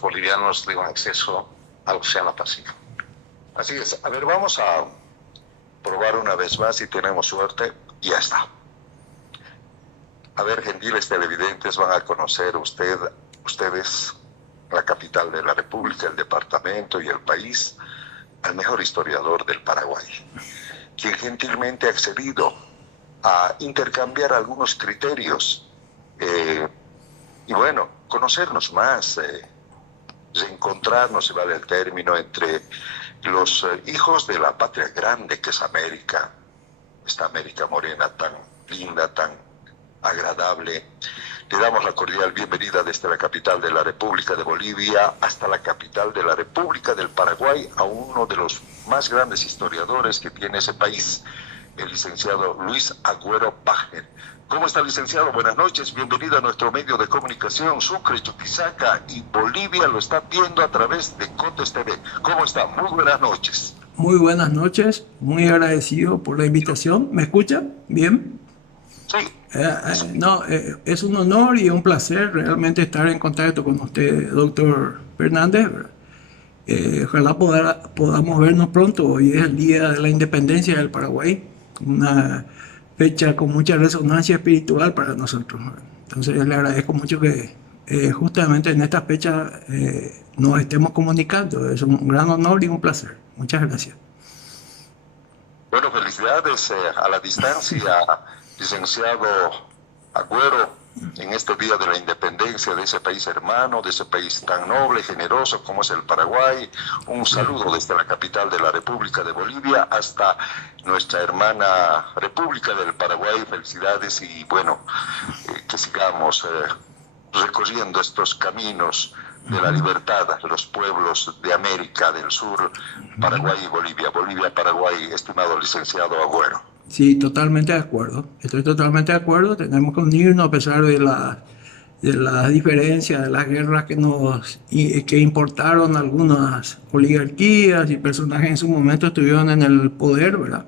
bolivianos tengan acceso al Océano Pacífico. Así es. A ver, vamos a probar una vez más si tenemos suerte. Ya está. A ver, gentiles televidentes, van a conocer ustedes la capital de la República, el departamento y el país, al mejor historiador del Paraguay, quien gentilmente ha accedido a intercambiar algunos criterios y bueno, conocernos más, reencontrarnos, si vale el término, entre los hijos de la patria grande que es América, esta América morena tan linda, tan agradable. Le damos la cordial bienvenida desde la capital de la República de Bolivia hasta la capital de la República del Paraguay a uno de los más grandes historiadores que tiene ese país, el licenciado Luis Agüero Wagner. ¿Cómo está, licenciado? Buenas noches, bienvenido a nuestro medio de comunicación. Sucre, Chuquisaca y Bolivia lo está viendo a través de Cotes TV. ¿Cómo está? Muy buenas noches. Muy buenas noches, muy agradecido por la invitación. ¿Me escucha? ¿Bien? Sí. Es un honor y un placer realmente estar en contacto con usted, doctor Fernández. Ojalá podamos vernos pronto. Hoy es el Día de la Independencia del Paraguay, una fecha con mucha resonancia espiritual para nosotros. Entonces le agradezco mucho que justamente en esta fecha nos estemos comunicando. Es un gran honor y un placer. Muchas gracias. Bueno, felicidades a la distancia, licenciado Agüero, en este Día de la Independencia de ese país hermano, de ese país tan noble, generoso como es el Paraguay. Un saludo desde la capital de la República de Bolivia hasta nuestra hermana República del Paraguay. Felicidades y bueno, que sigamos recorriendo estos caminos de la libertad, los pueblos de América del Sur, Paraguay y Bolivia. Bolivia, Paraguay, estimado licenciado Agüero. Sí, totalmente de acuerdo. Estoy totalmente de acuerdo. Tenemos que unirnos a pesar de las diferencias, de las guerras que importaron algunas oligarquías y personajes que en su momento estuvieron en el poder, ¿verdad?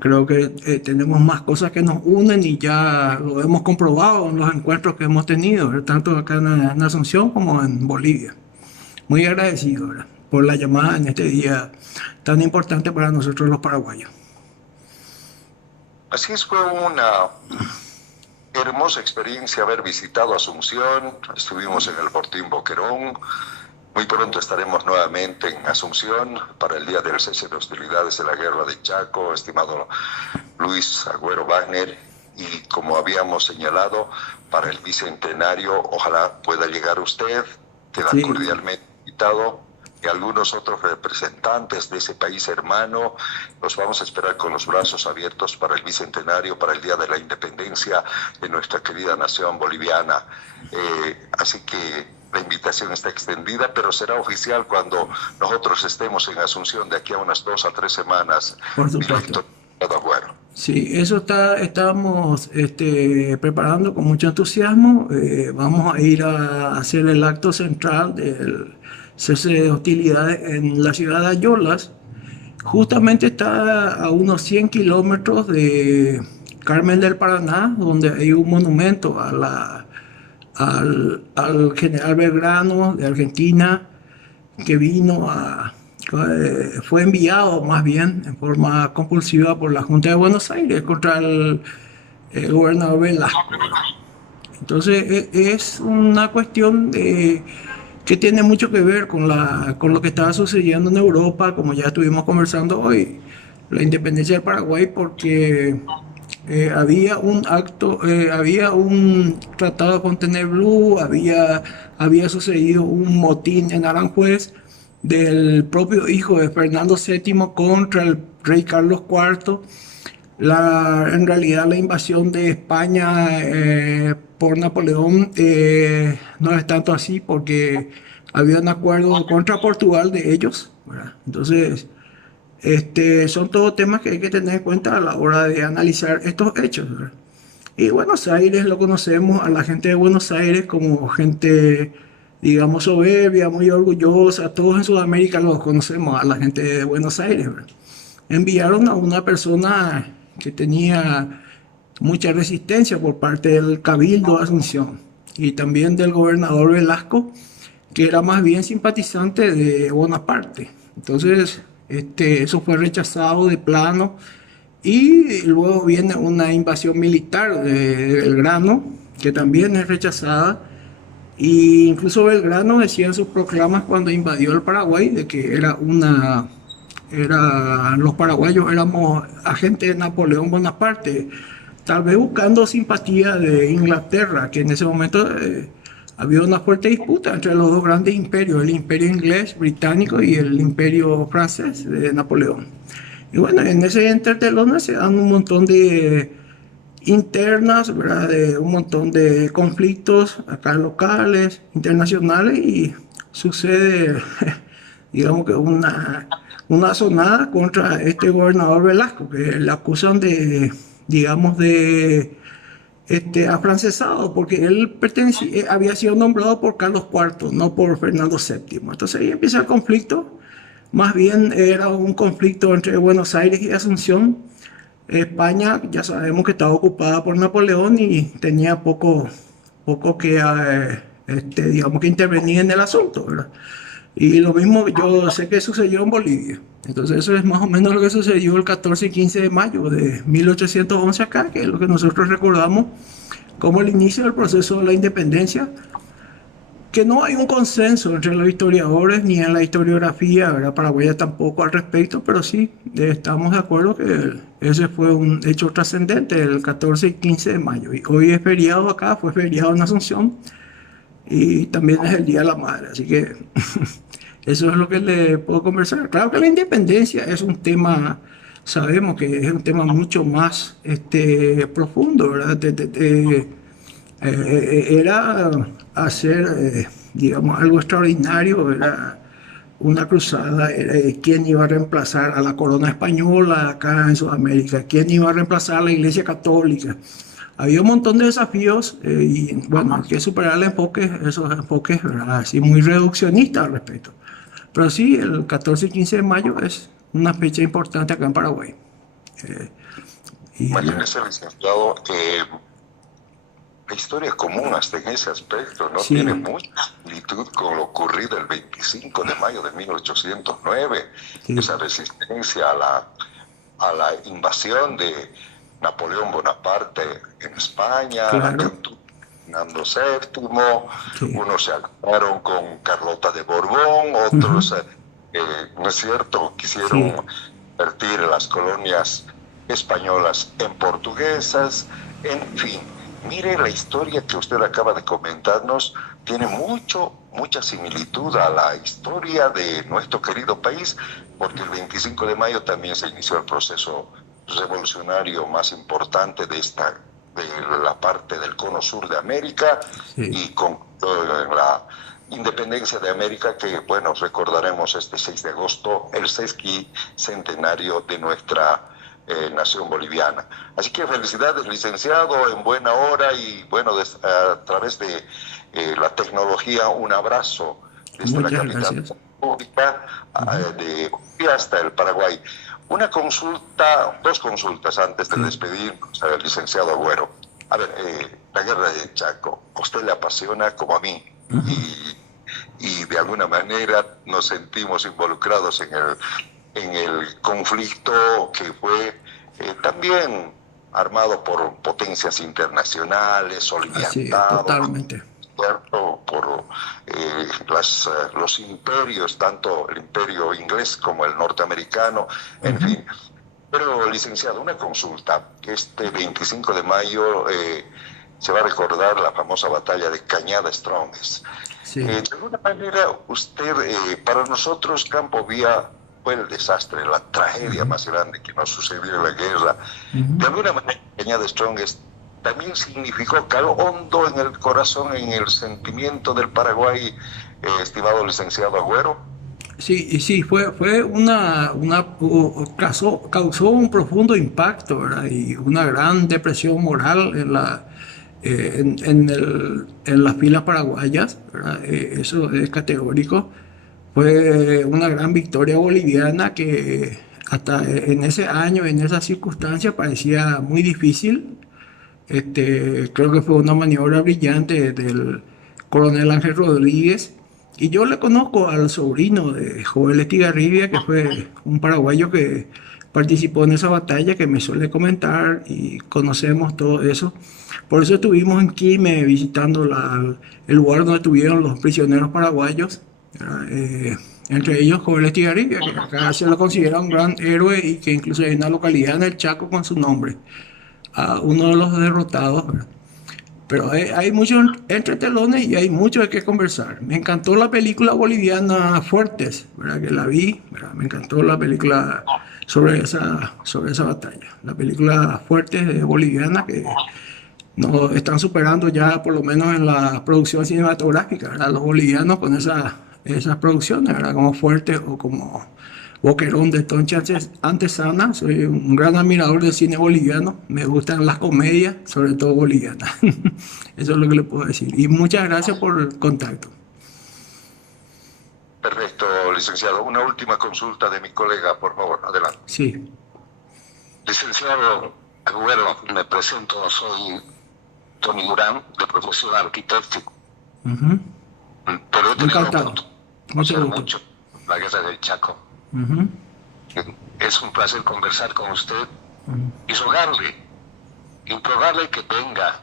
Creo que tenemos más cosas que nos unen y ya lo hemos comprobado en los encuentros que hemos tenido, ¿verdad? Tanto acá en Asunción como en Bolivia. Muy agradecido, ¿verdad?, por la llamada en este día tan importante para nosotros los paraguayos. Así es, fue una hermosa experiencia haber visitado Asunción. Estuvimos en el Fortín Boquerón. Muy pronto estaremos nuevamente en Asunción para el Día del Cese de Hostilidades de la Guerra de Chaco, estimado Luis Agüero Wagner. Y como habíamos señalado, para el Bicentenario, ojalá pueda llegar usted, queda Sí. cordialmente invitado. Y algunos otros representantes de ese país hermano, los vamos a esperar con los brazos abiertos para el Bicentenario, para el Día de la Independencia de nuestra querida nación boliviana. Así que la invitación está extendida, pero será oficial cuando nosotros estemos en Asunción de aquí a unas 2 a 3 semanas. Por supuesto. Bueno. Sí, estamos preparando con mucho entusiasmo. Vamos a ir a hacer el acto central del cese de hostilidades en la ciudad de Ayolas. Justamente está a unos 100 kilómetros de Carmen del Paraná, donde hay un monumento al general Belgrano de Argentina, que fue enviado más bien en forma compulsiva por la Junta de Buenos Aires contra el gobernador Velasco. Entonces es una cuestión que tiene mucho que ver con lo que estaba sucediendo en Europa, como ya estuvimos conversando hoy, la independencia del Paraguay, porque había un tratado de Fontainebleau, había sucedido un motín en Aranjuez del propio hijo de Fernando VII contra el rey Carlos IV. En realidad la invasión de España por Napoleón no es tanto así, porque había un acuerdo contra Portugal de ellos, ¿verdad? Entonces, son todos temas que hay que tener en cuenta a la hora de analizar estos hechos, ¿verdad? Y Buenos Aires lo conocemos a la gente de Buenos Aires como gente, digamos, soberbia, muy orgullosa. Todos en Sudamérica los conocemos a la gente de Buenos Aires, ¿verdad? Enviaron a una persona que tenía mucha resistencia por parte del Cabildo de Asunción y también del gobernador Velasco, que era más bien simpatizante de Bonaparte. Entonces, eso fue rechazado de plano y luego viene una invasión militar de Belgrano, que también es rechazada. Y incluso Belgrano decía en sus proclamas cuando invadió el Paraguay de que los paraguayos éramos agentes de Napoleón Bonaparte, tal vez buscando simpatía de Inglaterra, que en ese momento había una fuerte disputa entre los dos grandes imperios, el imperio inglés británico y el imperio francés de Napoleón. Y bueno, en ese entretelón se dan un montón de internas, ¿verdad? De un montón de conflictos acá locales, internacionales y sucede, digamos que una sonada contra este gobernador Velasco, que le acusan de, digamos, de afrancesado, porque él había sido nombrado por Carlos IV, no por Fernando VII. Entonces ahí empieza el conflicto. Más bien era un conflicto entre Buenos Aires y Asunción. España ya sabemos que estaba ocupada por Napoleón y tenía poco que, digamos, que intervenir en el asunto, ¿verdad? Y lo mismo yo sé que sucedió en Bolivia. Entonces eso es más o menos lo que sucedió el 14 y 15 de mayo de 1811 acá, que es lo que nosotros recordamos como el inicio del proceso de la independencia, que no hay un consenso entre los historiadores ni en la historiografía, ¿verdad? Paraguaya tampoco al respecto, pero sí estamos de acuerdo que ese fue un hecho trascendente el 14 y 15 de mayo. Y hoy es feriado acá, fue feriado en Asunción y también es el Día de la Madre, así que eso es lo que le puedo conversar. Claro que la independencia es un tema, sabemos que es un tema mucho más profundo, ¿verdad? Era hacer, digamos, algo extraordinario, era una cruzada, era, quién iba a reemplazar a la corona española acá en Sudamérica, quién iba a reemplazar a la Iglesia Católica. Había un montón de desafíos y bueno, hay que superar esos enfoques, ¿verdad? Así muy reduccionistas al respecto. Pero sí, el 14 y 15 de mayo es una fecha importante acá en Paraguay. Eh, Imagínese, licenciado, la historia es común hasta en ese aspecto, no sí, tiene mucha similitud con lo ocurrido el 25 de mayo de 1809, sí, esa resistencia a la invasión de Napoleón Bonaparte en España, la claro, captura de Fernando VII, sí. unos se aliaron con Carlota de Borbón, Ujú, otros, no es cierto, sí, quisieron convertir las colonias españolas en portuguesas, en fin. Mire, la historia que usted acaba de comentarnos tiene mucha similitud a la historia de nuestro querido país, porque el 25 de mayo también se inició el proceso revolucionario más importante de la parte del cono sur de América sí. y con la independencia de América, que bueno, recordaremos este 6 de agosto, el sesquicentenario de nuestra nación boliviana. Así que felicidades, licenciado, en buena hora y bueno, a través de la tecnología, un abrazo desde la Muchas capital gracias. pública Ujú, de Bolivia hasta el Paraguay. Una consulta, dos consultas antes de sí. despedirnos al licenciado Agüero. A ver, la guerra de Chaco, a usted le apasiona como a mí Ujú, y de alguna manera nos sentimos involucrados en el conflicto que fue también armado por potencias internacionales, así es, soliviantado, totalmente. ¿cierto? Por los imperios, tanto el imperio inglés como el norteamericano, en Ujú, fin. Pero, licenciado, una consulta. Este 25 de mayo se va a recordar la famosa batalla de Cañada Strongest. sí. De alguna manera, usted, para nosotros, Campo Vía fue el desastre, la tragedia Ujú, más grande que nos sucedió en la guerra. ujú. De alguna manera, Cañada Strongest también significó, caló hondo en el corazón, en el sentimiento del Paraguay, estimado licenciado Agüero. Sí, y sí, fue causó un profundo impacto, ¿verdad? Y una gran depresión moral en las filas paraguayas, ¿verdad? Eso es categórico. Fue una gran victoria boliviana que hasta en ese año, en esa circunstancia, parecía muy difícil. Creo que fue una maniobra brillante del coronel Ángel Rodríguez, Y yo le conozco al sobrino de Joel Estigarribia, que fue un paraguayo que participó en esa batalla, que me suele comentar y conocemos todo eso. Por eso estuvimos en Quime visitando el lugar donde estuvieron los prisioneros paraguayos, entre ellos Joel Estigarribia, que acá se lo considera un gran héroe y que incluso hay una localidad en el Chaco con su nombre, a uno de los derrotados, ¿verdad? Pero hay muchos entretelones y hay mucho de qué conversar. Me encantó la película boliviana Fuertes, ¿verdad? Que la vi, ¿verdad? Me encantó la película sobre esa batalla. La película Fuertes boliviana que nos están superando ya por lo menos en la producción cinematográfica, ¿verdad? Los bolivianos con esas producciones, ¿verdad? Como Fuertes o como Boquerón de Toncha Antesana. Soy un gran admirador del cine boliviano. Me gustan las comedias, sobre todo bolivianas. Eso es lo que le puedo decir. Y muchas gracias por el contacto. Perfecto, licenciado. Una última consulta de mi colega, por favor, adelante. Sí. Licenciado Agüero, me presento, soy Tony Durán, de profesión arquitecto. Pero he tenido Encantado. Mucho gusto. mucho la guerra del Chaco. Es un placer conversar con usted y rogarle, implorarle que venga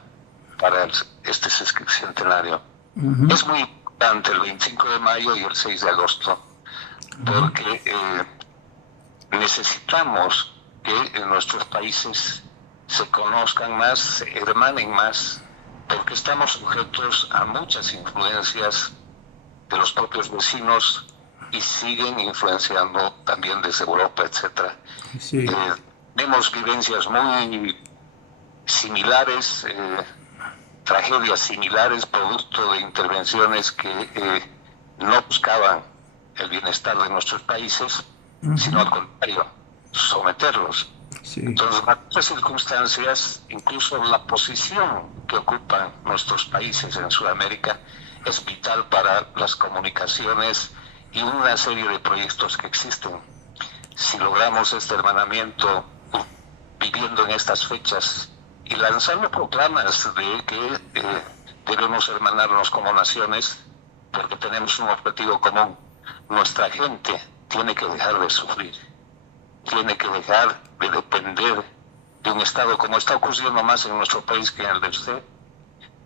para este centenario. Es muy importante el 25 de mayo y el 6 de agosto, porque necesitamos que en nuestros países se conozcan más, se hermanen más, porque estamos sujetos a muchas influencias de los propios vecinos y siguen influenciando también desde Europa, etcétera. Sí. Vemos vivencias muy similares, tragedias similares, producto de intervenciones que no buscaban el bienestar de nuestros países, sino al contrario, someterlos. Sí. Entonces, en estas circunstancias, incluso la posición que ocupan nuestros países en Sudamérica es vital para las comunicaciones y una serie de proyectos que existen. Si logramos este hermanamiento viviendo en estas fechas y lanzando proclamas de que debemos hermanarnos como naciones porque tenemos un objetivo común, nuestra gente tiene que dejar de sufrir, tiene que dejar de depender de un Estado como está ocurriendo más en nuestro país que en el de usted,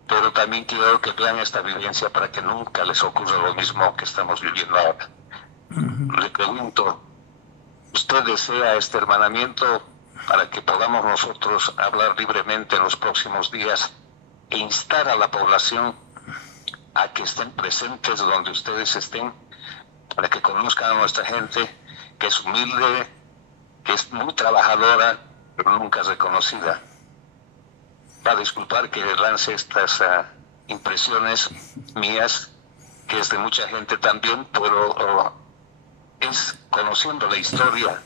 pero también quiero que vean esta vivencia para que nunca les ocurra lo mismo que estamos viviendo ahora. Le pregunto, ¿usted desea este hermanamiento para que podamos nosotros hablar libremente en los próximos días e instar a la población a que estén presentes donde ustedes estén, para que conozcan a nuestra gente que es humilde, que es muy trabajadora, pero nunca reconocida? Va a disculpar que lance estas impresiones mías, que es de mucha gente también, pero es conociendo la historia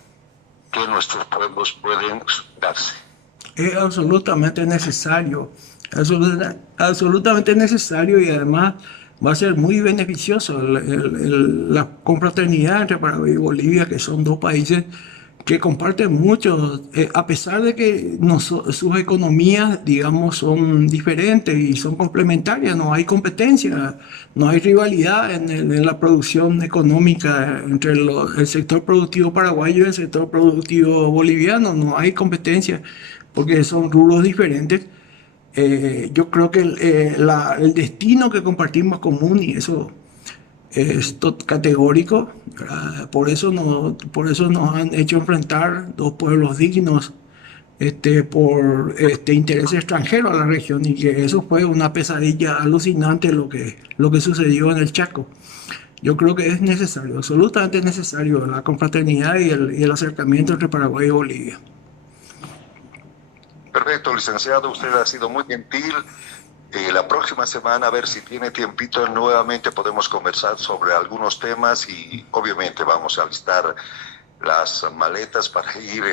que nuestros pueblos pueden darse. Es absolutamente necesario, absolutamente necesario, y además va a ser muy beneficioso la confraternidad entre Paraguay y Bolivia, que son dos países que comparten mucho, a pesar de que sus economías, digamos, son diferentes y son complementarias. No hay competencia, no hay rivalidad en la producción económica entre el sector productivo paraguayo y el sector productivo boliviano. No hay competencia porque son rubros diferentes. Yo creo que el destino que compartimos común, y eso es categórico, ¿verdad? Por eso nos han hecho enfrentar dos pueblos dignos por interés extranjero a la región, y que eso fue una pesadilla alucinante lo que sucedió en el Chaco. Yo creo que es necesario, absolutamente necesario, la confraternidad y el acercamiento entre Paraguay y Bolivia. Perfecto, licenciado, usted ha sido muy gentil. La próxima semana, a ver si tiene tiempito, nuevamente podemos conversar sobre algunos temas y obviamente vamos a alistar las maletas para ir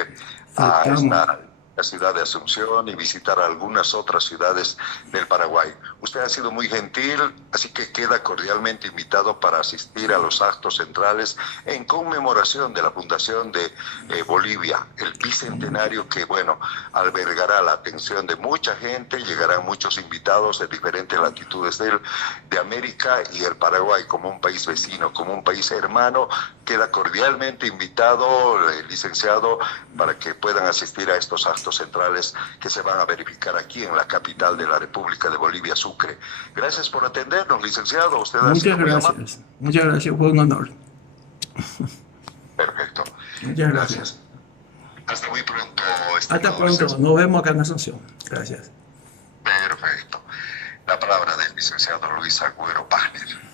a esta la ciudad de Asunción y visitar algunas otras ciudades del Paraguay. Usted ha sido muy gentil, así que queda cordialmente invitado para asistir a los actos centrales en conmemoración de la fundación de Bolivia, el bicentenario que, bueno, albergará la atención de mucha gente, llegarán muchos invitados de diferentes latitudes de América, y el Paraguay, como un país vecino, como un país hermano, queda cordialmente invitado, licenciado, para que puedan asistir a estos actos centrales que se van a verificar aquí en la capital de la República de Bolivia, Sucre. Gracias por atendernos, licenciado. Usted ha sido muy amable. Muchas gracias, fue un honor. Perfecto. Muchas gracias. Hasta muy pronto. Hasta pronto, nos vemos acá en Asunción. Gracias. Perfecto. La palabra del licenciado Luis Agüero Pagner.